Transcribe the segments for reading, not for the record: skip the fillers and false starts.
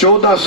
14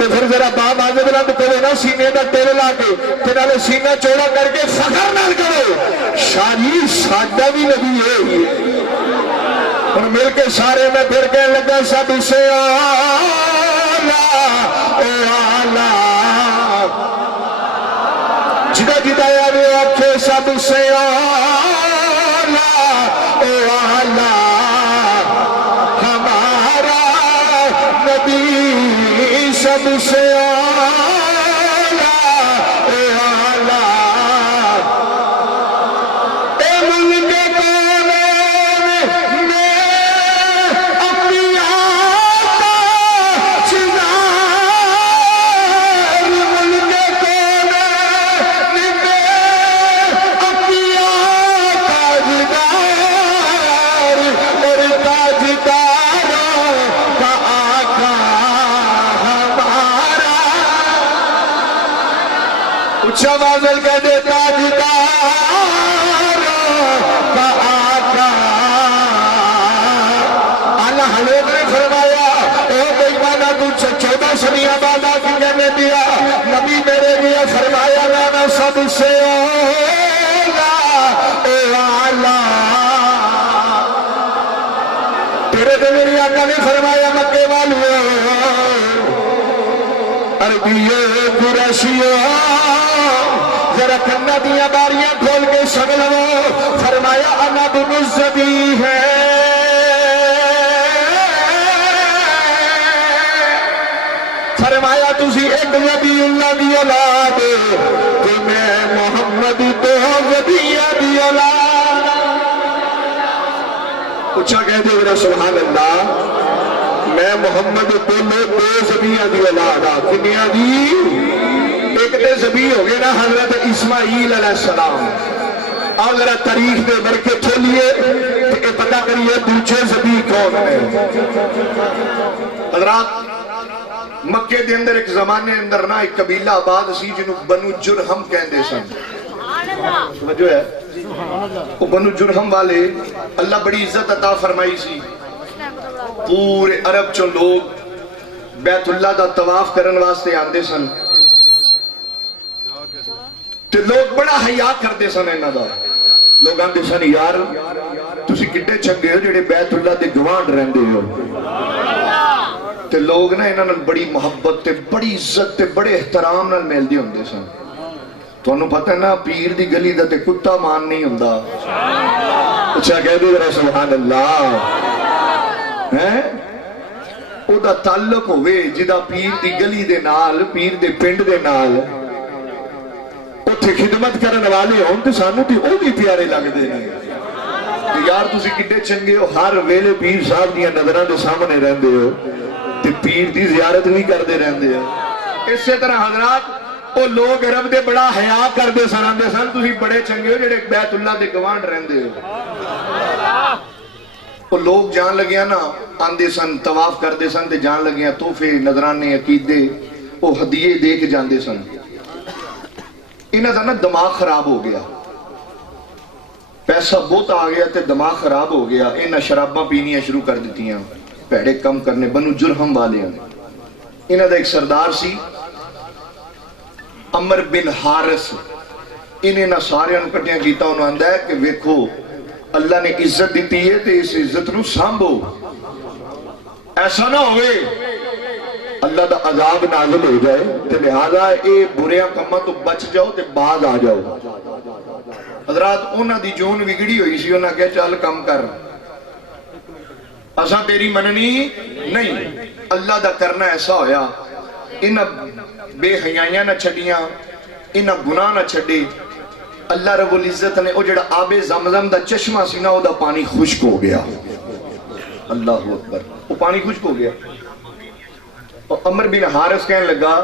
تے پھر ذرا باب آگے بلند کرو نا سینے دا ٹیل لا کے تے نالے سینہ چوڑا کر کے فخر نال کرو شاہ جی ساڈا بھی نبی ہے اور مل کے سارے میں پھر کہنے لگا سب سے آلہ اے آلہ جدا جدا یارے آکھے سب سے آلہ اے آلہ ہمارا نبی سب سے آلہ اے آلہ اے ملک شوازل کہہ دے تاجدار کا آقا اللہ حضرت نے فرمایا اے بیمانہ تجھ 14 صدیاں بعد آکی کہنے دیا نبی میرے لیے فرمایا لانا سب سے اولا اے آلہ تیرے دے میری آقا نے فرمایا مکے والے عربیے قریشیوں ذرا کھنا دیا باریاں کھول کے سگلو فرمایا انا بن الزبی ہے فرمایا تسی ایک نبی اللہ دی اولاد کہ میں محمد تو نبیہ دی اولاد اچھا کہہ دے میرا سبحان اللہ میں محمد بولے دو زبیہ دی اولاد کنیا دی ایک دے زبی ہو گئے نا حضرت اسماعیل علیہ السلام اور ذرا تاریخ دے برکے کھولیے کہ پتہ کریے دوچے زبی کون ہے حضرات مکے دے اندر ایک زمانے اندر نا ایک قبیلہ آباد سی جنہوں بنو جرہم کہندے سن سمجھو ہے وہ بنو جرہم والے اللہ بڑی عزت عطا فرمائی سی پورے عرب چو لوگ بیت اللہ دا طواف کرن واسطے آندے سن تے لوگ بڑا حیاء کردے سن اینا دا لوگ آندے سن یار تسی کٹے چنگے ہو جڑے بیت اللہ دے گوانڈ رہندے ہو تے لوگ نا اینا بڑی محبت تے بڑی عزت تے بڑے احترام نال میل دی ہوندے سن تو انہوں پتہ ہے نا پیر دی گلی دا تے کتا مان نہیں ہوندہ اچھا کہہ دے ذرا سبحان اللہ او دا تعلق ہوئے جدا پیر دی گلی دے نال پیر دے پنڈ دے نال اتھے خدمت کرن والے ہوں تو سانو تے او بھی پیارے لگ دے نہیں یار تسی کڈے چنگے ہو ہر ویلے پیر صاحب دیا نظران دے سامنے رہندے ہو تے پیر دی زیارت بھی کردے رہندے ہو اس سے طرح حضرات او لوگ رب دے بڑا حیاء کردے سناندے سن تسی بڑے چنگے ہو جڑے بیت اللہ دے گوانڈ رہندے ہو وہ لوگ جان لگیا نا آندے سن طواف کردے سن تے جان لگیا توفے نظرانے عقیدے وہ ہدیے دے کے جاندے سن انہاں دا نا دماغ خراب ہو گیا پیسہ بہت آ گیا تے دماغ خراب ہو گیا انہاں شراباں پینیاں شروع کر دیتی ہیں پیڑے کم کرنے بنو جرہم والے ہیں انہاں دا ایک سردار سی عمر بن حارث انہیں نہ سارے انکٹیاں کیتا انہوں آندہ ہے کہ ویکھو اللہ نے عزت دیتی ہے تو اس عزت نو سامبو ایسا نہ ہوئے اللہ دا عذاب نازل ہو جائے تو لہذا اے بریاں کمہ تو بچ جاؤ تو باز آ جاؤ حضرات انہاں دی جون وگڑی ہوئی سی انہاں کہا چال کم کر اساں تیری مننی نہیں اللہ دا کرنا ایسا ہویا انہاں بے حیائیاں نہ چھڑیاں انہاں گناہ نہ چھڑی اللہ رب العزت نے او جڑا آب زمزم دا چشمہ سی نا او دا پانی خشک ہو گیا اللہ اکبر وہ پانی خشک ہو گیا اور عمر بن حارث کہنے لگا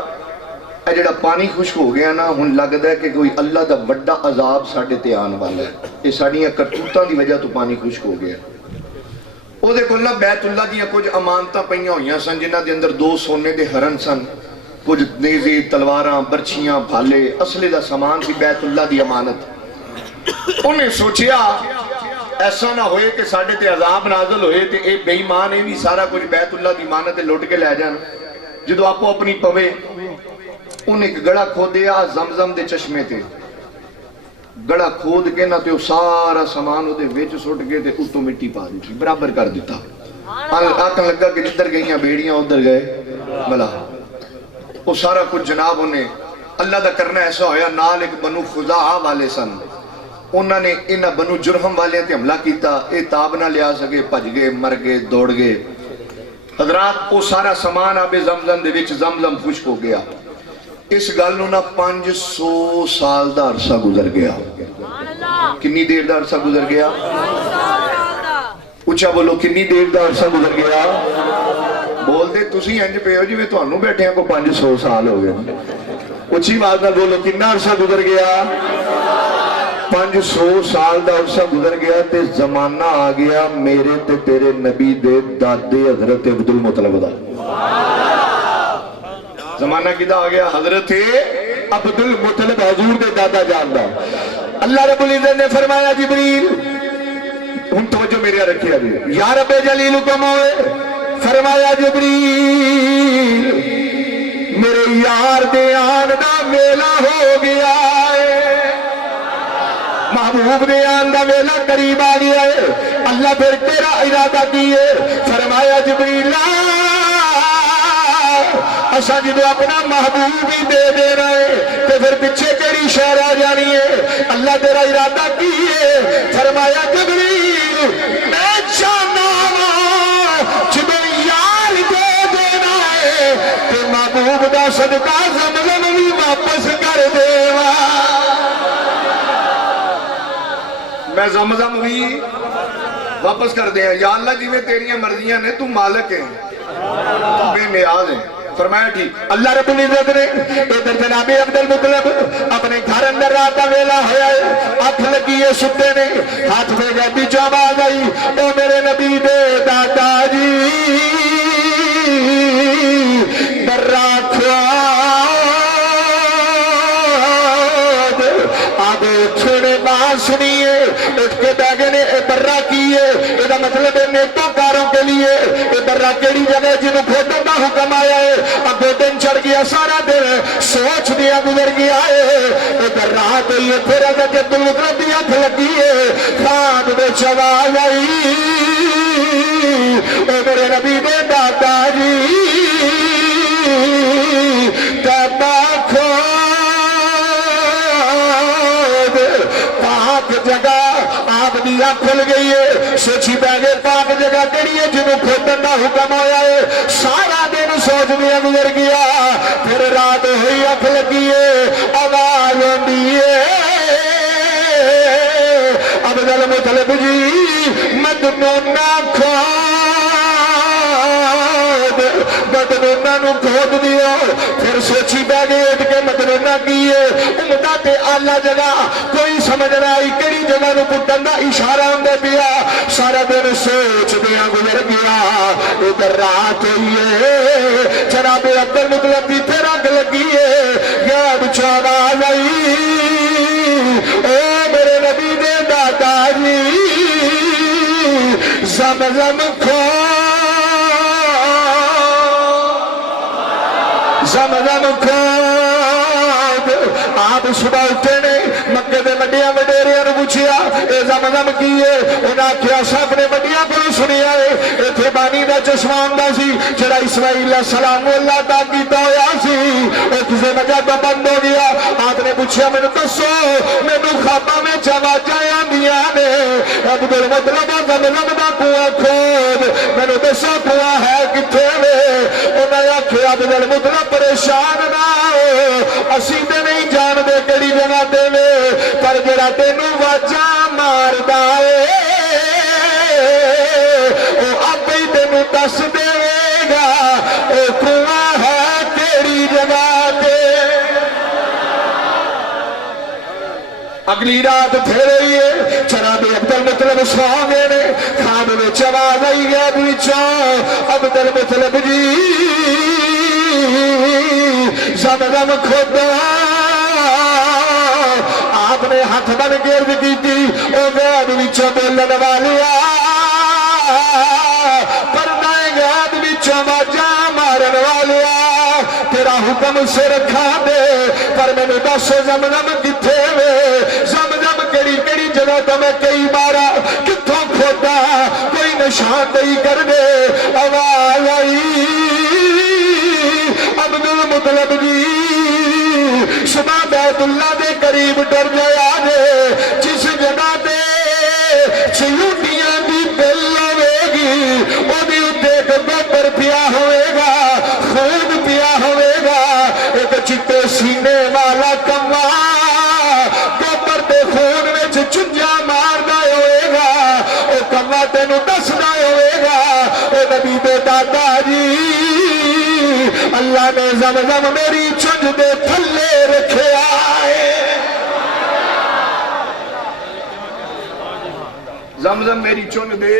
اے جڑا پانی خشک ہو گیا نا ہن لگدا ہے کہ کوئی اللہ دا بڑا عذاب ساڈے تے آن والا ہے یہ ساڈیاں کرتوتاں دی وجہ تو پانی خشک ہو گیا او دے کول نا بیت اللہ دیاں کچھ امانتاں پئیاں ہوئیاں سن جنہاں دے اندر 2 سونے دے ہرن سن کچھ نیزے تلواراں برچیاں بھالے اصلے دا سامان سی بیت اللہ دی امانت انہیں سوچیا ایسا نہ ہوئے کہ ساڑھے تے عذاب نازل ہوئے تے اے بے ایمان اے بھی سارا کچھ بیت اللہ دی امانت لوٹ کے لے جان جدو آپ اپنی پوے انہیں ایک گڑا کھودیا زمزم دے چشمے تے گڑا کھود کے نہ تے وہ سارا سامان دے ویچ سٹ گئے تے اتو مٹی پا دی برابر کر دیتا آکھن لگا کہ جدھر گئیاں بیڑیاں ادھر گئے ملا وہ سارا کچھ جناب انہیں اللہ دا کرنا ایسا ہویا نال ایک بنو خزاعہ والے سن انہوں نے انہاں بنو جرہم والے تے حملہ کیتا اے تاب نہ لیا سکے پج گئے مر گئے دوڑ گئے حضرات وہ سارا سامان آب زمزم دے وچ زمزم خشک ہو گیا اس گل نو نا 500 سال دا عرصہ گزر گیا کنی دیر دا عرصہ گزر گیا اچھا بولو کنی دیر دا عرصہ گزر گیا بول دے تسی انج پہ ہو جی میں تو انہوں بیٹھے ہیں کو 500 سال ہو گئے اچھی بات نہ بولو کننا عرصہ گزر گیا 500 سال دا عرصہ گزر گیا تے زمانہ آ گیا میرے تے تیرے نبی دے دادے حضرت عبدالمطلب دا زمانہ کدھا آ گیا حضرت عبدالمطلب حضور دے دادا جان دا اللہ رب العزت نے فرمایا جبریل ہم توجہ میرے رکھے ابھی یا رب جلیل حکم ہوئے فرمایا جبریل میرے یار دے آن دا ویلا ہو گیا ہے محبوب دے آن دا ویلا قریب آ گیا ہے اللہ پھر تیرا ارادہ کیے فرمایا جبریل اسا جدو اپنا محبوب ہی دے دے رہے تو پھر پیچھے کیڑی شہر آ جانی ہے اللہ تیرا ارادہ کیے فرمایا جبریل میں چاہنا جدو یار دے دینا ہے تو محبوب دا صدقہ زمزم بھی واپس کر دے میں زمزم بھی واپس کر دے یا اللہ جی میں تیریاں مرضیاں نے تو مالک ہے تو بے نیاز ہے فرمایا ٹھیک اللہ رب العزت نے ادھر جناب عبدالمطلب اپنے گھر اندر رات ویلا ہویا ہے آنکھ لگی ہے ستے نے ہاتھ میں گئے پیچھے آواز آئی او میرے نبی دے دادا جی برا کھواد آگے چھوڑے بات سنیے اٹھ کے بیگے نے برا کیے یہ مطلب ہے نیکوں کاروں کے لیے یہ برا کیڑی جگہ جنہوں کھوٹوں کا حکم آیا ہے اب دو دن چڑھ گیا سارا دن سوچ دیا گزر گیا ہے یہ برا تو یہ پھر اگر کہ تم اتر دیا لگی ہے خان میں چواز آئی اے میرے نبی دے دادا جی تبا جگہ آپ دیا کھل گئی ہے سوچی بیگے پاک جگہ کریے جنہوں کھوٹن دا حکم ہویا ہے سارا دن سوچ دیا گزر گیا پھر رات ہوئی اکھ لگی ہے آواز دیئے عبدالمطلب جی مدنونہ مدنونہ نو کھود دیو پھر سوچی بیگے اٹھ کے مدنونہ کیے امداد اللہ جگہ کوئی سمجھ رہا ہی کری جگہ نو پٹن دا اشارہ ہوں پیا سارا دن سوچ دیا گزر گیا ادھر رات ہوئی ہے جناب عبدالمطلب کی پھر اگ لگی ہے یا بچہ آواز آئی اے میرے نبی دے دادا جی زمزم زمزم کھود آپ صبح اٹھے نے مکہ دے مڈیاں وڈیریاں نو پوچھیا اے زمزم کیے انہاں کیا سب نے مڈیاں کو سنیا ہے ایتھے بانی دا چشمان دا سی جڑا اسماعیل علیہ السلام اللہ تا کیتا ہویا سی او کسے وجہ تو بند ہو گیا آپ نے پوچھیا مینوں دسو مینوں خواباں میں آوازاں آندیاں نے عبدالمطلب زمزم دا کنواں کھود مینوں دسو کنواں ہے کتھے وے انہاں آکھیا عبدالمطلب پریشان نہ ہو اسی تے نہیں جان دے کیڑی جگہ تے وے پر جڑا تینوں واجاں ماردا اے او آپ ہی تینوں دس دے گا او کنواں ہے کیڑی جگہ تے اگلی رات پھر ہوئی ہے جناب عبدالمطلب سو گئے نے خواب میں آواز آئی گیا بچوں عبدالمطلب جی زمزم کھودا آپ نے ہاتھ بن گرد کی تھی او غیب وچوں بولن والیا پردہ غیب وچوں واجاں مارن والیا حکم سے رکھا دے پر میں نے دس زمزم کتھے وے زمزم کڑی کڑی جگہ تو میں کئی بارا کتھوں کھودا کوئی نشاندہی کر دے آواز آئی عبدالمطلب جی صبح بیت اللہ دے قریب ڈر گیا دے جس جگہ دے چیونٹیاں دی بل ہوئے گی وہ بھی دیکھ گوبر پیا ہوئے گا خون پیا ہوئے گا ایک چٹے سینے والا کما گوبر دے خون میں چنجا مار دائے ہوئے گا وہ کما تینوں دس دائے ہوئے گا اے نبی دے دادا جی اللہ نے زمزم میری چنج دے تھلے رکھے آئے زمزم میری چنج دے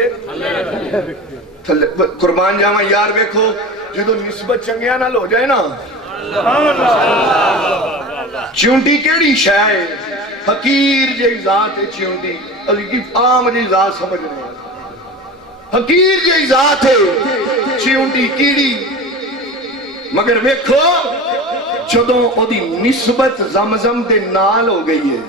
تھلے قربان جاواں یار ویکھو جدو نسبت چنگیاں نال ہو جائے نا چونٹی کیڑی شے ہے حقیر جی ذات ہے چونٹی عام جی ذات سمجھ رہے ہیں حقیر جی ذات ہے چونٹی کیڑی مگر ویکھو جدوں او دی نسبت زمزم دے نال ہو گئی ہے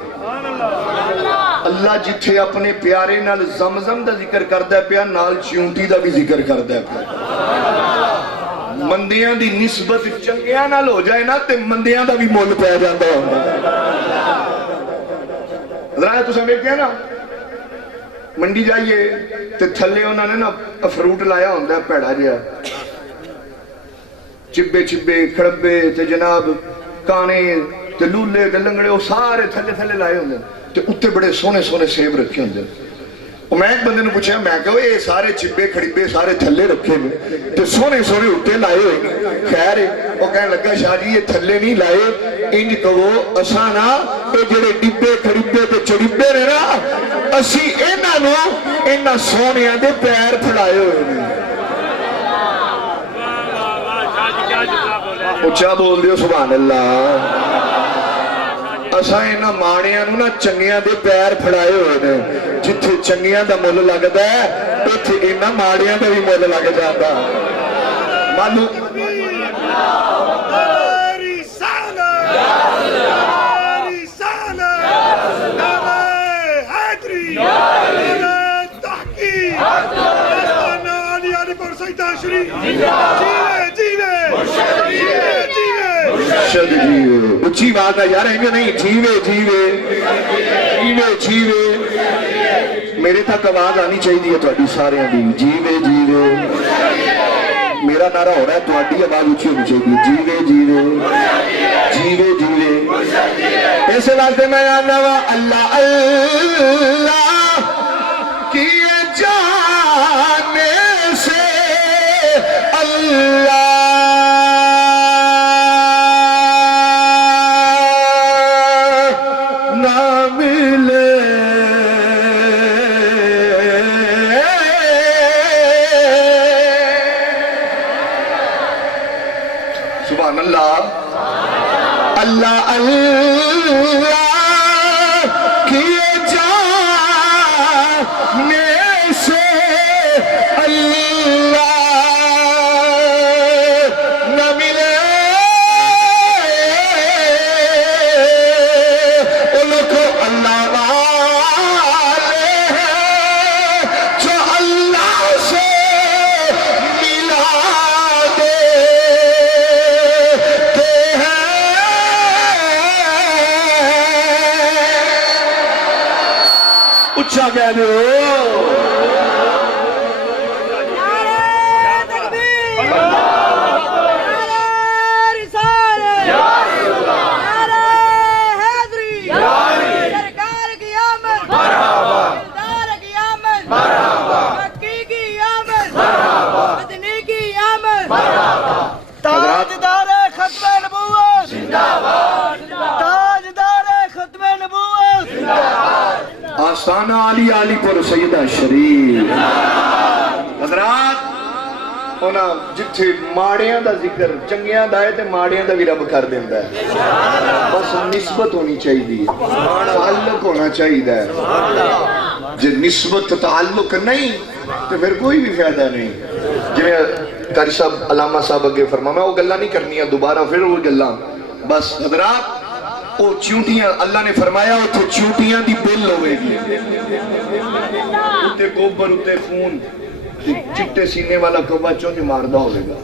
اللہ جتھے اپنے پیارے نال زمزم دا ذکر کردا ہے پیا نال چونٹی دا بھی ذکر کردا ہے پیا مندیاں دی نسبت چنگیاں نال ہو جائے نا تے مندیاں دا بھی مول پہ جاندا ہوندا حضرات تساں ویکھیا نا منڈی جائیے تے تھلے انہاں نے نا فروٹ لایا ہوندا ہے پیڑا جہا چبے چبے کھڑبے تے جناب کانے تے لولے تے لنگڑے وہ سارے تھلے تھلے لائے ہوندے تے اتنے بڑے سونے سونے سیب رکھے ہوندے میں ایک بندے نے پوچھا میں کہو یہ سارے چبے کھڑبے سارے تھلے رکھے ہوئے تے سونے سونے اتنے لائے ہوئے خیر وہ کہنے لگا شاہ جی یہ تھلے نہیں لائے انج کہو اساں نا اے جڑے ڈبے کھڑبے تے چڑبے نے نا اسی انہاں سونیاں دے پیر پھڑائے ہوئے نے اچھا بول دیو سبحان اللہ اساں انہاں ماڑیاں نو نا چنگیاں دے پیر پھڑائے ہوئے نے جتھے چنگیاں دا مول لگدا ہے اوتھے انہاں ماڑیاں دا بھی مول لگ جاندا معلوم مرشد جیوے اچھی بات ہے یار انگے نہیں جیوے جیوے جیوے جیوے میرے تک آواز آنی چاہیے ہے تواڈی سارے دی جیوے جیوے میرا نعرہ ہو رہا ہے تواڈی آواز اچھی ہونی چاہیے جیوے جیوے جیوے جیوے ایسے واسطے میں آنا وا اللہ اللہ کیے جانے سے اللہ سبحان اللہ اللہ اللہ کیے جانے سے اللہ نہ ملے ان کو اللہ والے ہیں جو اللہ سے ملا اچھا کہہ دو نعرہ تکبیر نعرہ رسالت نعرہ حیدری سرکار کی آمد دلدار کی آمد مکی کی آمد مدنی کی آمد تاجدار ختم نبوت تاجدار ختم نبوت آستانہ علی علی پر سیدہ شریف حضرات ہونا جتھے ماڑیاں دا ذکر چنگیاں دا ہے تے ماڑیاں دا بھی رب کر دیندہ ہے بس نسبت ہونی چاہیے تعلق ہونا چاہیے جب نسبت تعلق نہیں تو پھر کوئی بھی فائدہ نہیں قاری صاحب علامہ صاحب اگے فرما میں وہ گلہ نہیں کرنی ہے دوبارہ پھر وہ گلہ بس حضرات وہ چونٹیاں اللہ نے فرمایا وہ چونٹیاں دی بل ہوئے گی اتے گوبر اتے خون چٹے سینے والا کبا چونج ماردہ ہوئے گا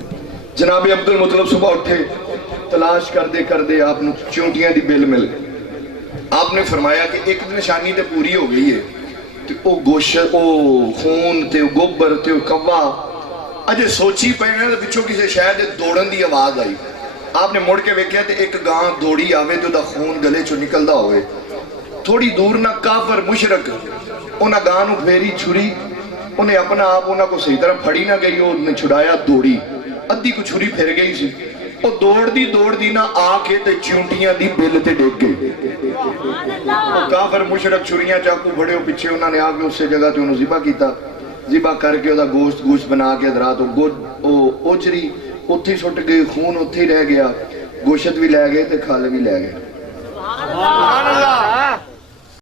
جناب عبد المطلب صبح اٹھے تلاش کر دے آپ نے چونٹیاں دی بل مل گئے آپ نے فرمایا کہ ایک نشانی تے پوری ہو گئی ہے او گوشت او خون تے او گوبر تے او کبا اجے سوچی پہنے بچوں کسی شاید دوڑن دی آواز آئی آپ نے مڑ کے ویکھیا تے ایک گاں دوڑی آوے تو دا خون گلے چو نکلدا ہوئے تھوڑی دور نہ کافر مشرک انہاں گاں نو پھیری چھری انہیں اپنا آپ انہاں کو صحیح طرح پھڑی نہ گئی انہیں چھڑایا دوڑی ادھی کو چھری پھر گئی سی وہ دوڑ دی نہ آ کے تے چونٹیاں دی بل تے ڈیگ گئی کافر مشرک چھریاں چاکو بڑے ہو پیچھے انہوں نے آ کے اس سے جگہ تے انہوں ذبح کیتا ذبح کر کے دا گوشت بنا کے حضرات اوچری اتھی سٹ گئی خون اتھی رہ گیا گوشت بھی لے گئے تے کھال بھی لے گئے